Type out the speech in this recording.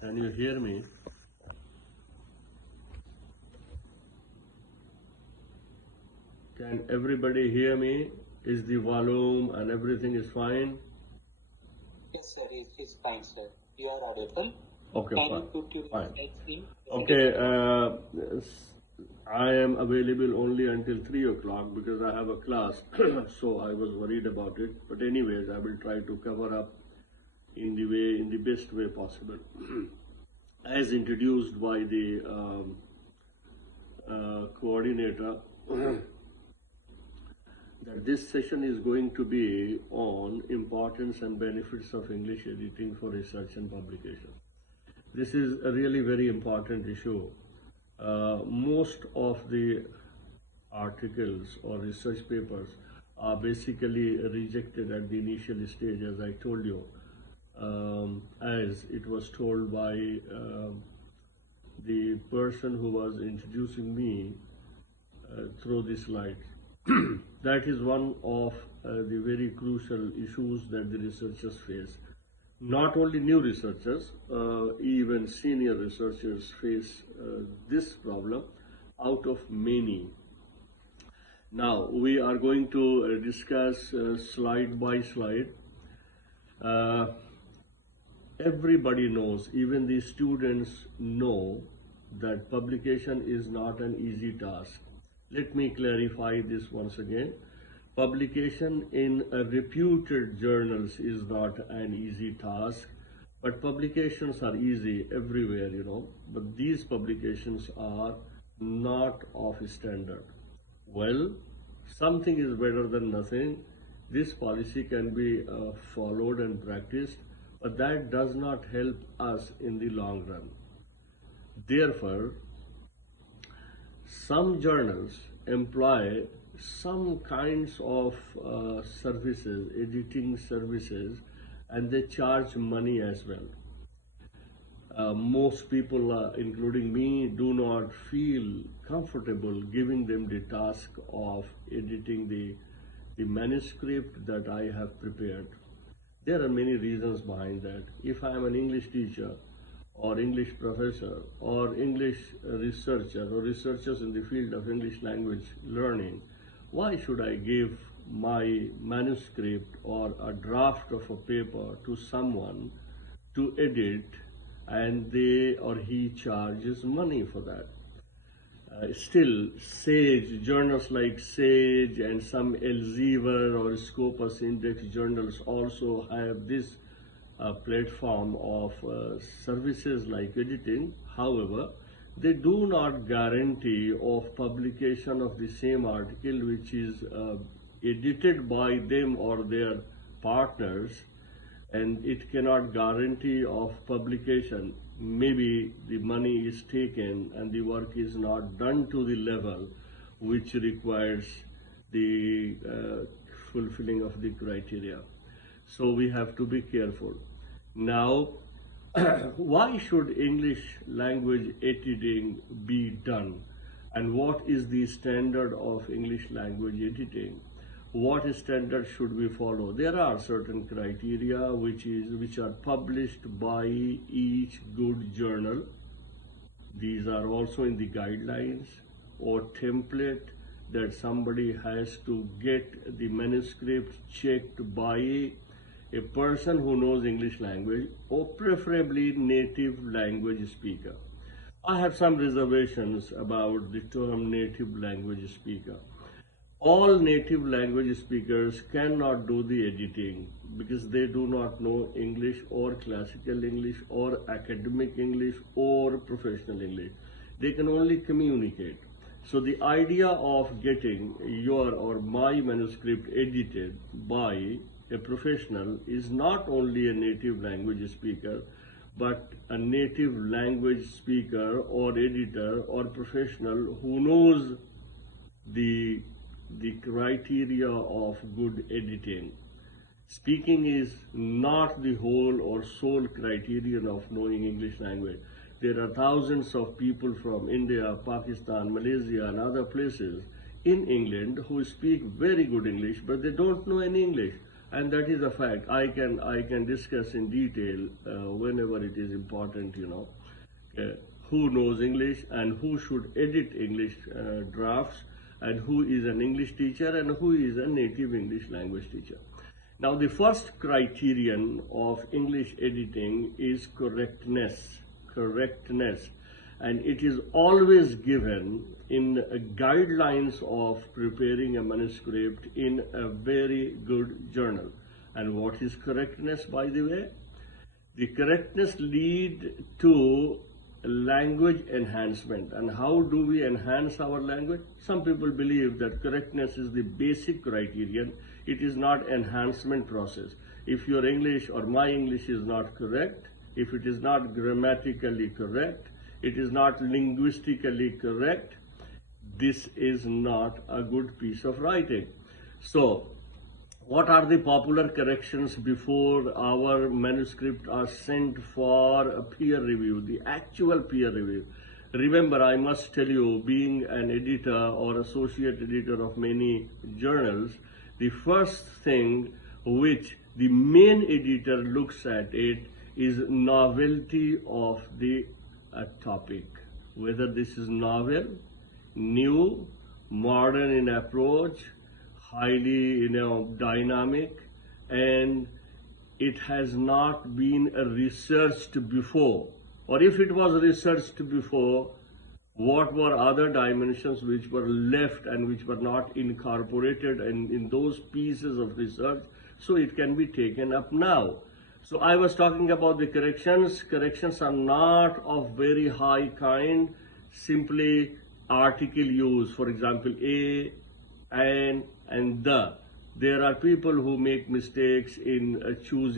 Can you hear me? Can everybody hear me? Is the volume and everything is fine? Yes, sir. It's fine, sir. You are audible. Okay, Can fine. you put your Fine. heads in? Okay, I am available only until 3 o'clock because I have a class, so I was worried about it. But anyways, I will try to cover up in the best way possible. As introduced by the coordinator, that this session is going to be on importance and benefits of English editing for research and publication. This is a really very important issue. Most of the articles or research papers are basically rejected at the initial stage, as I told you, as it was told by the person who was introducing me through the slides. That is one of the very crucial issues that the researchers face. Not only new researchers, even senior researchers face this problem out of many. Now, we are going to discuss slide by slide. Everybody knows, even the students know, that publication is not an easy task. Let me clarify this once again. Publication in reputed journals is not an easy task, but publications are easy everywhere, but these publications are not of standard. Well, something is better than nothing. This policy can be followed and practiced, but that does not help us in the long run. Therefore, some journals employ some kinds of services, editing services, and they charge money as well. Most people, including me, do not feel comfortable giving them the task of editing the manuscript that I have prepared. There are many reasons behind that. If I am an English teacher or English professor or English researcher or researchers in the field of English language learning, why should I give my manuscript or a draft of a paper to someone to edit and they or he charges money for that? Still, Sage, journals like Sage and some Elsevier or Scopus Index journals also have this platform of services like editing. However, they do not guarantee of publication of the same article which is edited by them or their partners, and it cannot guarantee of publication. Maybe the money is taken and the work is not done to the level which requires the fulfilling of the criteria. So we have to be careful. Now, why should English language editing be done? And what is the standard of English language editing? What standard should we follow? There are certain criteria which are published by each good journal. These are also in the guidelines or template that somebody has to get the manuscript checked by a person who knows English language, or preferably native language speaker. I have some reservations about the term native language speaker. All native language speakers cannot do the editing because they do not know English or classical English or academic English or professional English. They can only communicate. So the idea of getting your or my manuscript edited by a professional is not only a native language speaker, but a native language speaker or editor or professional who knows the criteria of good editing. Speaking is not the whole or sole criterion of knowing English language. There are thousands of people from India, Pakistan, Malaysia, and other places in England who speak very good English, but they don't know any English. and that is a fact. I can discuss in detail whenever it is important. Uh, who knows English and who should edit English drafts, and who is an English teacher and who is a native English language teacher. Now, the first criterion of English editing is correctness. Correctness. And it is always given in guidelines of preparing a manuscript in a very good journal. And what is correctness, by the way? The correctness lead to language enhancement. And how do we enhance our language? Some people believe that correctness is the basic criterion. It is not enhancement process. If your English or my English is not correct, if it is not grammatically correct, it is not linguistically correct, this is not a good piece of writing. So, what are the popular corrections before our manuscript are sent for a peer review, the actual peer review? Remember, I must tell you, being an editor or associate editor of many journals, the first thing which the main editor looks at it is novelty of the topic. Whether this is novel, new, modern in approach, highly dynamic, and it has not been researched before, or if it was researched before, what were other dimensions which were left and which were not incorporated in those pieces of research, so it can be taken up now. So I was talking about the corrections. Corrections are not of very high kind, simply article use, for example, a, and the. There are people who make mistakes in choosing